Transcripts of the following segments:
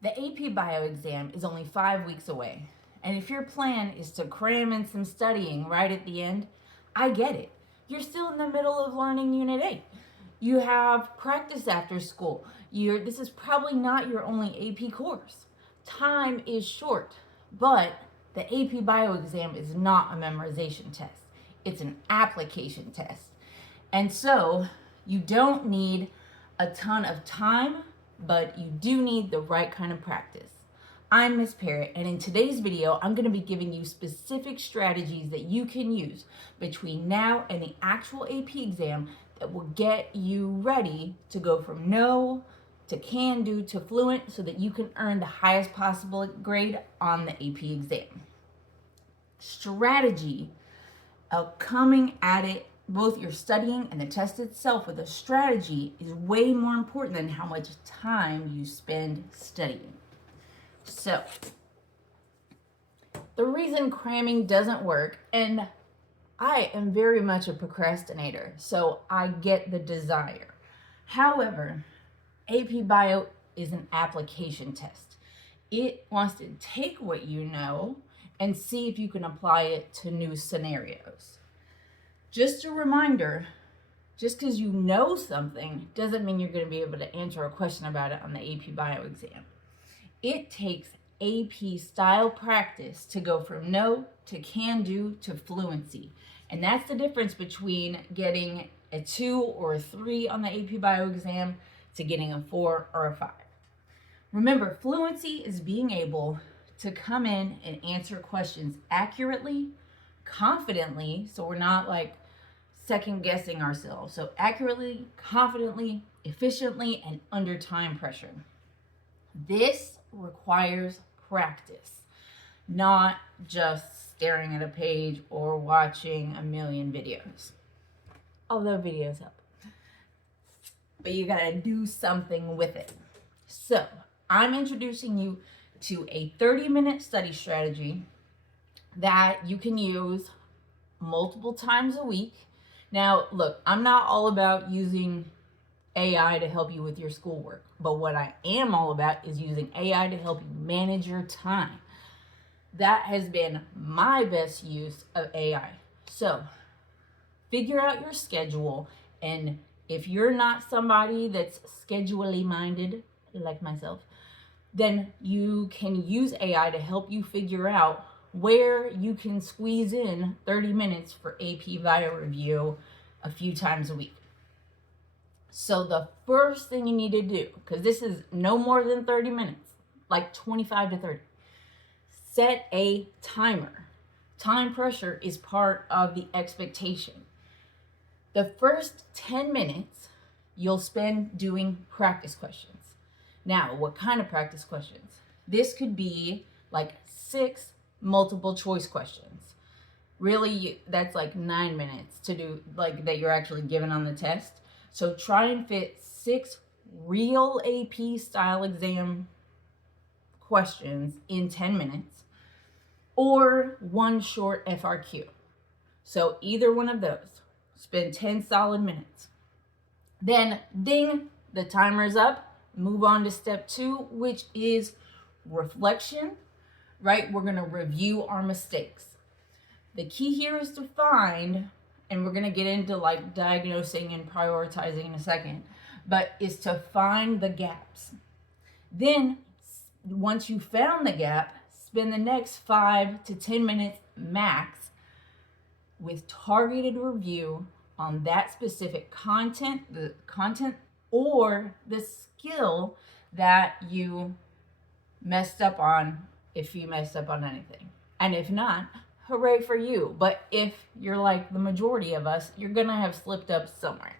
The AP Bio exam is only 5 weeks away. And if your plan is to cram in some studying right at the end, I get it. You're still in the middle of learning Unit 8. You have practice after school. This is probably not your only AP course. Time is short, but the AP Bio exam is not a memorization test. It's an application test. And so you don't need a ton of time, but you do need the right kind of practice. I'm Miss Parrott, and in today's video, I'm going to be giving you specific strategies that you can use between now and the actual AP exam that will get you ready to go from no to can do to fluent so that you can earn the highest possible grade on the AP exam. Strategy of coming at it, both your studying and the test itself with a strategy, is way more important than how much time you spend studying. So, the reason cramming doesn't work, and I am very much a procrastinator, so I get the desire. However, AP Bio is an application test. It wants to take what you know and see if you can apply it to new scenarios. Just a reminder, just because you know something doesn't mean you're going to be able to answer a question about it on the AP Bio exam. It takes AP style practice to go from no to can do to fluency. And that's the difference between getting a 2 or a 3 on the AP Bio exam to getting a 4 or a 5. Remember, fluency is being able to come in and answer questions accurately, confidently, so we're not like second guessing ourselves. So accurately, confidently, efficiently, and under time pressure. This requires practice, not just staring at a page or watching a million videos. Although videos help. But you gotta do something with it. So I'm introducing you to a 30-minute study strategy that you can use multiple times a week. Now, look, I'm not all about using AI to help you with your schoolwork, but what I am all about is using AI to help you manage your time. That has been my best use of AI. So, figure out your schedule, and if you're not somebody that's schedulally minded, like myself, then you can use AI to help you figure out where you can squeeze in 30 minutes for AP Bio review a few times a week. So the first thing you need to do, because this is no more than 30 minutes, like 25 to 30, set a timer. Time pressure is part of the expectation. The first 10 minutes you'll spend doing practice questions. Now, what kind of practice questions? This could be like 6 multiple choice questions. Really, that's like 9 minutes to do, like that you're actually given on the test. So try and fit 6 real AP style exam questions in 10 minutes or 1 short FRQ. So either one of those, spend 10 solid minutes. Then ding, the timer's up. Move on to step 2, which is reflection, right? We're going to review our mistakes. The key here is to find, and we're going to get into like diagnosing and prioritizing in a second, but is to find the gaps. Then once you found the gap, spend the next 5 to 10 minutes max with targeted review on that specific content, the content or the skill that you messed up on, if you messed up on anything. And if not, hooray for you. But if you're like the majority of us, you're gonna have slipped up somewhere.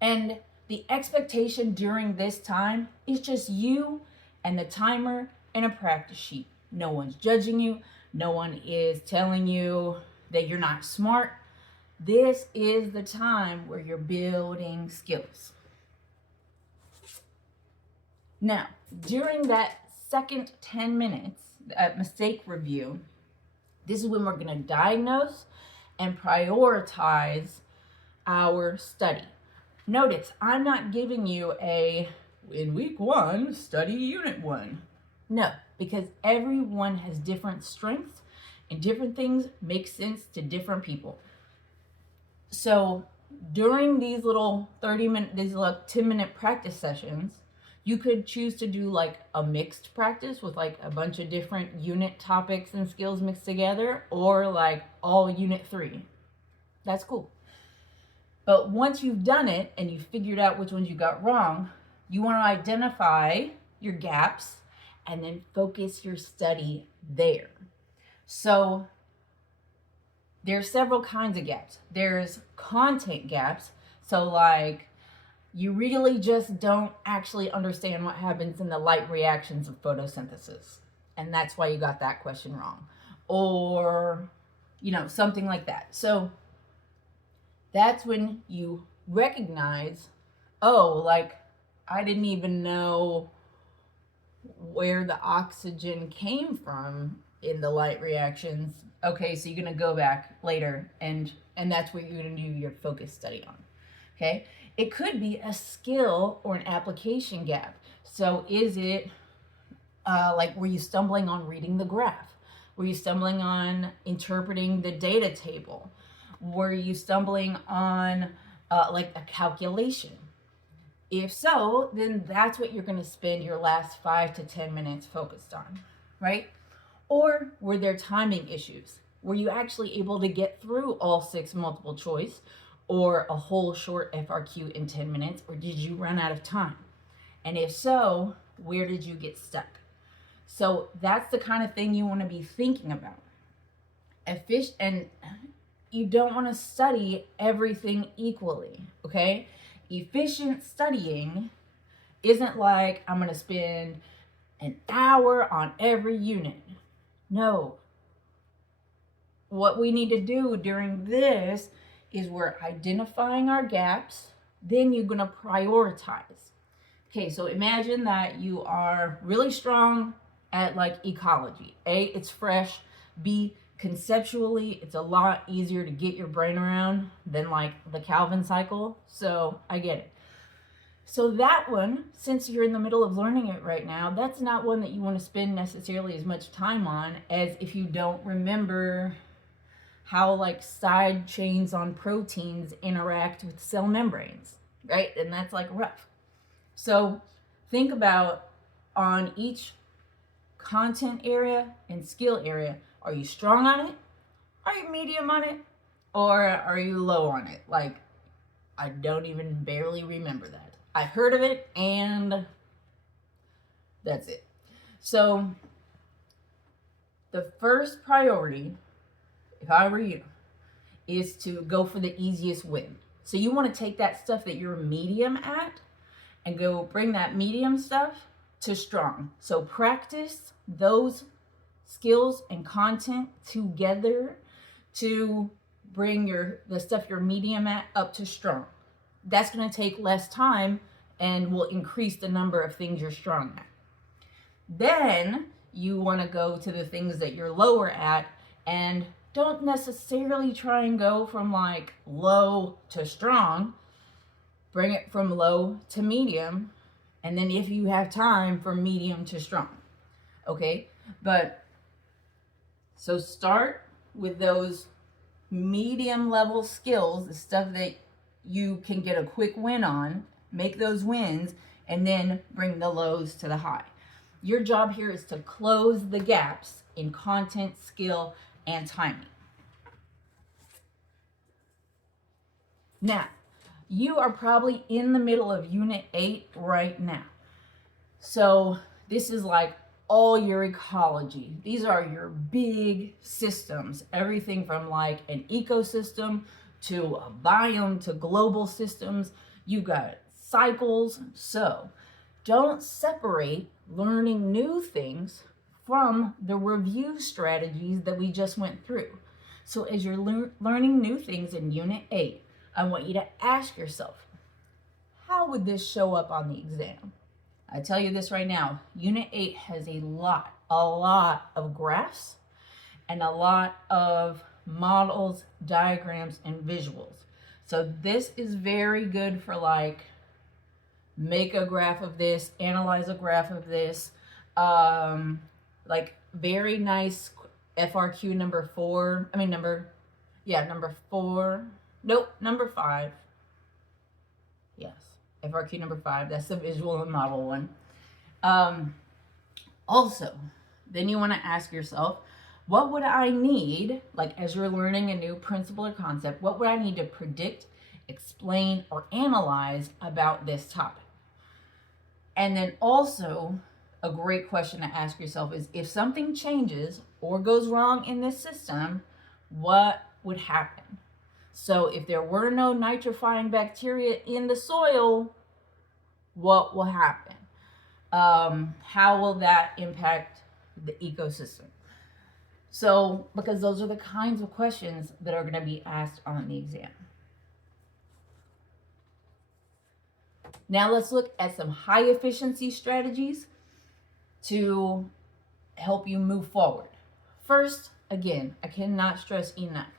And the expectation during this time is just you and the timer and a practice sheet. No one's judging you. No one is telling you that you're not smart. This is the time where you're building skills. Now, during that second 10 minutes mistake review, this is when we're going to diagnose and prioritize our study. Notice, I'm not giving you a in week 1, study unit 1. No, because everyone has different strengths and different things make sense to different people. So during these little 10-minute practice sessions, you could choose to do like a mixed practice with like a bunch of different unit topics and skills mixed together, or like all unit 3. That's cool. But once you've done it and you've figured out which ones you got wrong, you want to identify your gaps and then focus your study there. So there's several kinds of gaps. There's content gaps. So like you really just don't actually understand what happens in the light reactions of photosynthesis. And that's why you got that question wrong. Or, something like that. So that's when you recognize, oh, like I didn't even know where the oxygen came from in the light reactions. Okay, so you're going to go back later and that's what you're going to do your focus study on. Okay? It could be a skill or an application gap. So is it like, were you stumbling on reading the graph? Were you stumbling on interpreting the data table? Were you stumbling on like a calculation? If so, then that's what you're going to spend your last 5 to 10 minutes focused on, right? Or were there timing issues? Were you actually able to get through all 6 multiple choice or a whole short FRQ in 10 minutes, or did you run out of time? And if so, where did you get stuck? So that's the kind of thing you want to be thinking about. And you don't want to study everything equally, okay? Efficient studying isn't like I'm going to spend an hour on every unit. No. What we need to do during this is we're identifying our gaps, then you're going to prioritize. Okay, so imagine that you are really strong at like ecology. A, it's fresh. B, conceptually, it's a lot easier to get your brain around than like the Calvin cycle. So I get it. So that one, since you're in the middle of learning it right now, that's not one that you want to spend necessarily as much time on as if you don't remember how like side chains on proteins interact with cell membranes, right? And that's like rough. So think about on each content area and skill area, are you strong on it? Are you medium on it? Or are you low on it? Like, I don't even barely remember that. I heard of it and that's it. So the first priority, if I were you, is to go for the easiest win. So you want to take that stuff that you're medium at and go bring that medium stuff to strong. So practice those skills and content together to bring the stuff you're medium at up to strong. That's going to take less time and will increase the number of things you're strong at. Then you want to go to the things that you're lower at and don't necessarily try and go from like low to strong. Bring it from low to medium, and then if you have time, from medium to strong. Okay? But so start with those medium level skills, the stuff that you can get a quick win on, make those wins, and then bring the lows to the high. Your job here is to close the gaps in content, skill, and timing. Now, you are probably in the middle of Unit 8 right now. So this is like all your ecology. These are your big systems, everything from like an ecosystem to a biome to global systems. You got cycles. So don't separate learning new things from the review strategies that we just went through. So as you're learning new things in Unit 8, I want you to ask yourself, how would this show up on the exam? I tell you this right now, Unit 8 has a lot of graphs and a lot of models, diagrams, and visuals. So this is very good for like make a graph of this, analyze a graph of this. Like very nice FRQ number 4. I mean, number 4. Nope, number 5. Yes, FRQ number 5. That's the visual and model one. Also, then you want to ask yourself, what would I need, like as you're learning a new principle or concept, what would I need to predict, explain, or analyze about this topic? And then also, a great question to ask yourself is, if something changes or goes wrong in this system, what would happen? So if there were no nitrifying bacteria in the soil, what will happen? How will that impact the ecosystem? So, because those are the kinds of questions that are going to be asked on the exam. Now let's look at some high efficiency strategies to help you move forward. First, again, I cannot stress enough,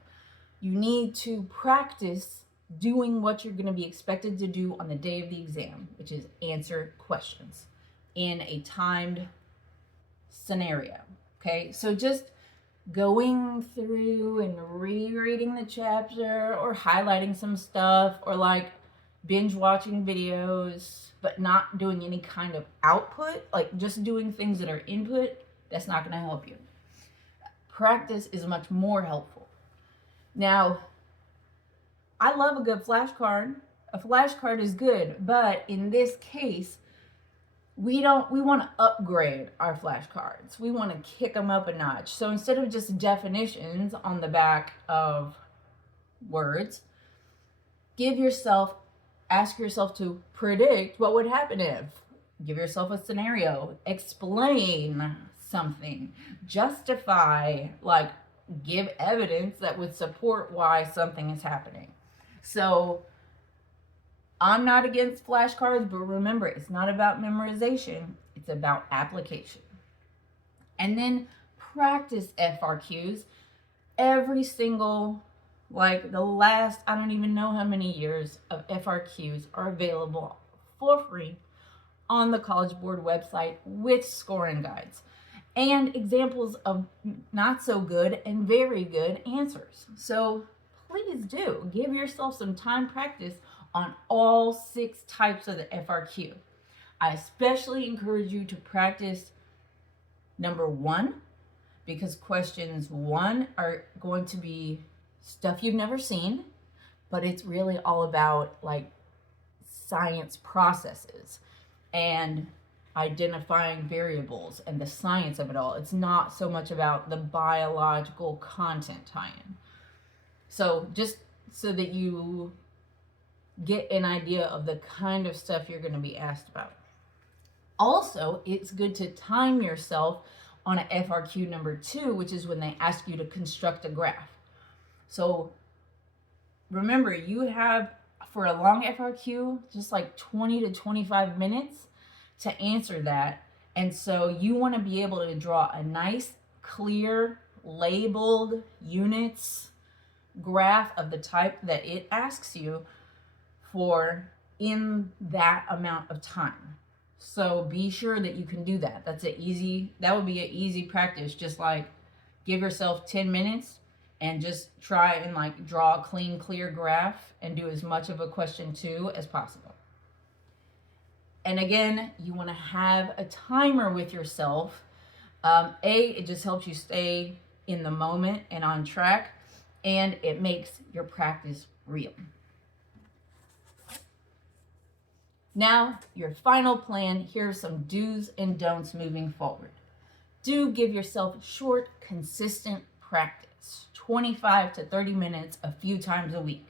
you need to practice doing what you're going to be expected to do on the day of the exam, which is answer questions in a timed scenario. Okay, so just going through and rereading the chapter or highlighting some stuff or like binge watching videos, but not doing any kind of output, like just doing things that are input, that's not going to help you. Practice is much more helpful. Now, I love a good flashcard. A flashcard is good, but in this case, we want to upgrade our flashcards. We want to kick them up a notch. So instead of just definitions on the back of words, ask yourself to predict what would happen if. Give yourself a scenario. Explain something. Justify, like give evidence that would support why something is happening. So I'm not against flashcards, but remember, it's not about memorization. It's about application. And then practice FRQs every single, like the last, I don't even know how many years of FRQs are available for free on the College Board website with scoring guides and examples of not so good and very good answers. So please do give yourself some time practice on all 6 types of the FRQ. I especially encourage you to practice number 1, because questions 1 are going to be stuff you've never seen, but it's really all about like science processes and identifying variables and the science of it all. It's not so much about the biological content tie-in. So just so that you get an idea of the kind of stuff you're going to be asked about. Also, it's good to time yourself on a FRQ number 2, which is when they ask you to construct a graph. So remember, you have, for a long FRQ, just like 20 to 25 minutes to answer that. And so you want to be able to draw a nice, clear, labeled units graph of the type that it asks you for in that amount of time. So be sure that you can do that. That would be an easy practice. Just like give yourself 10 minutes and just try and like draw a clean, clear graph and do as much of a question 2 as possible. And again, you want to have a timer with yourself. It just helps you stay in the moment and on track, and it makes your practice real. Now, your final plan, here are some do's and don'ts moving forward. Do give yourself short, consistent practice, 25 to 30 minutes a few times a week.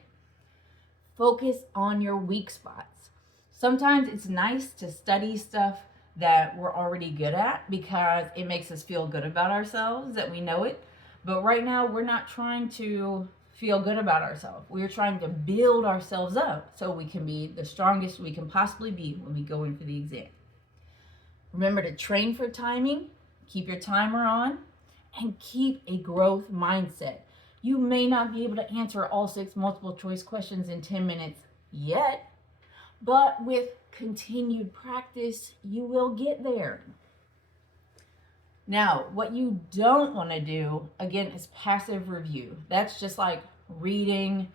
Focus on your weak spots. Sometimes it's nice to study stuff that we're already good at because it makes us feel good about ourselves, that we know it. But right now, we're not trying to feel good about ourselves. We're trying to build ourselves up so we can be the strongest we can possibly be when we go in for the exam. Remember to train for timing, keep your timer on, and keep a growth mindset. You may not be able to answer all 6 multiple choice questions in 10 minutes yet, But with continued practice, you will get there. Now, what you don't want to do, again, is passive review. That's just like reading,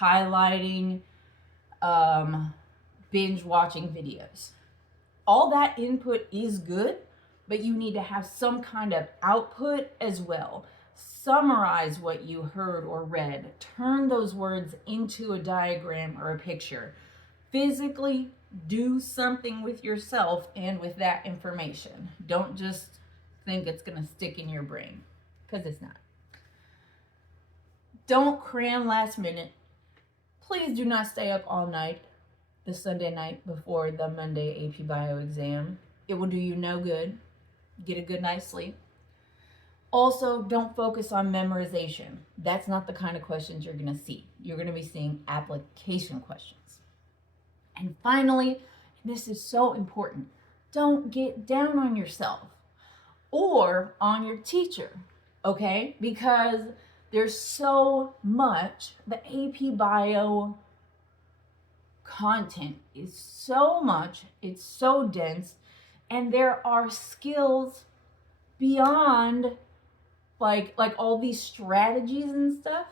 highlighting, binge watching videos. All that input is good, but you need to have some kind of output as well. Summarize what you heard or read. Turn those words into a diagram or a picture. Physically do something with yourself and with that information. Don't just think it's going to stick in your brain, because it's not. Don't cram last minute. Please do not stay up all night the Sunday night before the Monday AP Bio exam. It will do you no good. Get a good night's sleep. Also, don't focus on memorization. That's not the kind of questions you're going to see. You're going to be seeing application questions. And finally, and this is so important, don't get down on yourself or on your teacher, okay? Because there's so much, the AP Bio content is so much, it's so dense, and there are skills beyond like all these strategies and stuff.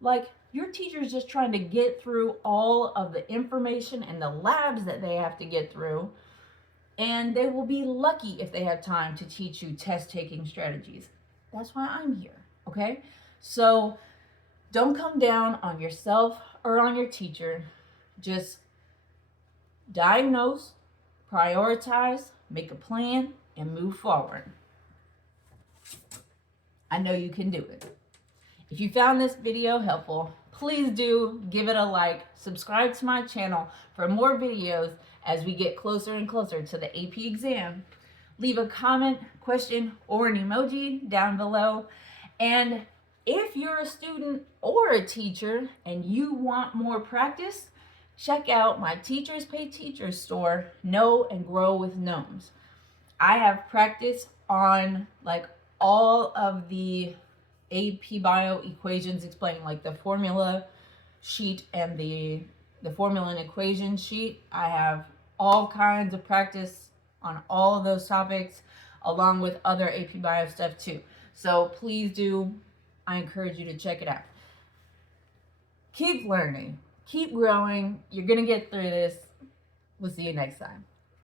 Like, your teacher's just trying to get through all of the information and the labs that they have to get through, and they will be lucky if they have time to teach you test taking strategies. That's why I'm here, okay? So don't come down on yourself or on your teacher. Just diagnose, prioritize, make a plan, and move forward. I know you can do it. If you found this video helpful, please do give it a like, subscribe to my channel for more videos as we get closer and closer to the AP exam. Leave a comment, question, or an emoji down below. And if you're a student or a teacher and you want more practice, check out my Teachers Pay Teachers store, Know and Grow with Gnomes. I have practice on like all of the AP Bio equations, explaining like the formula sheet and the formula and equation sheet. I have all kinds of practice on all of those topics, along with other AP Bio stuff too. So please do, I encourage you to check it out. Keep learning, keep growing. You're gonna get through this. We'll see you next time.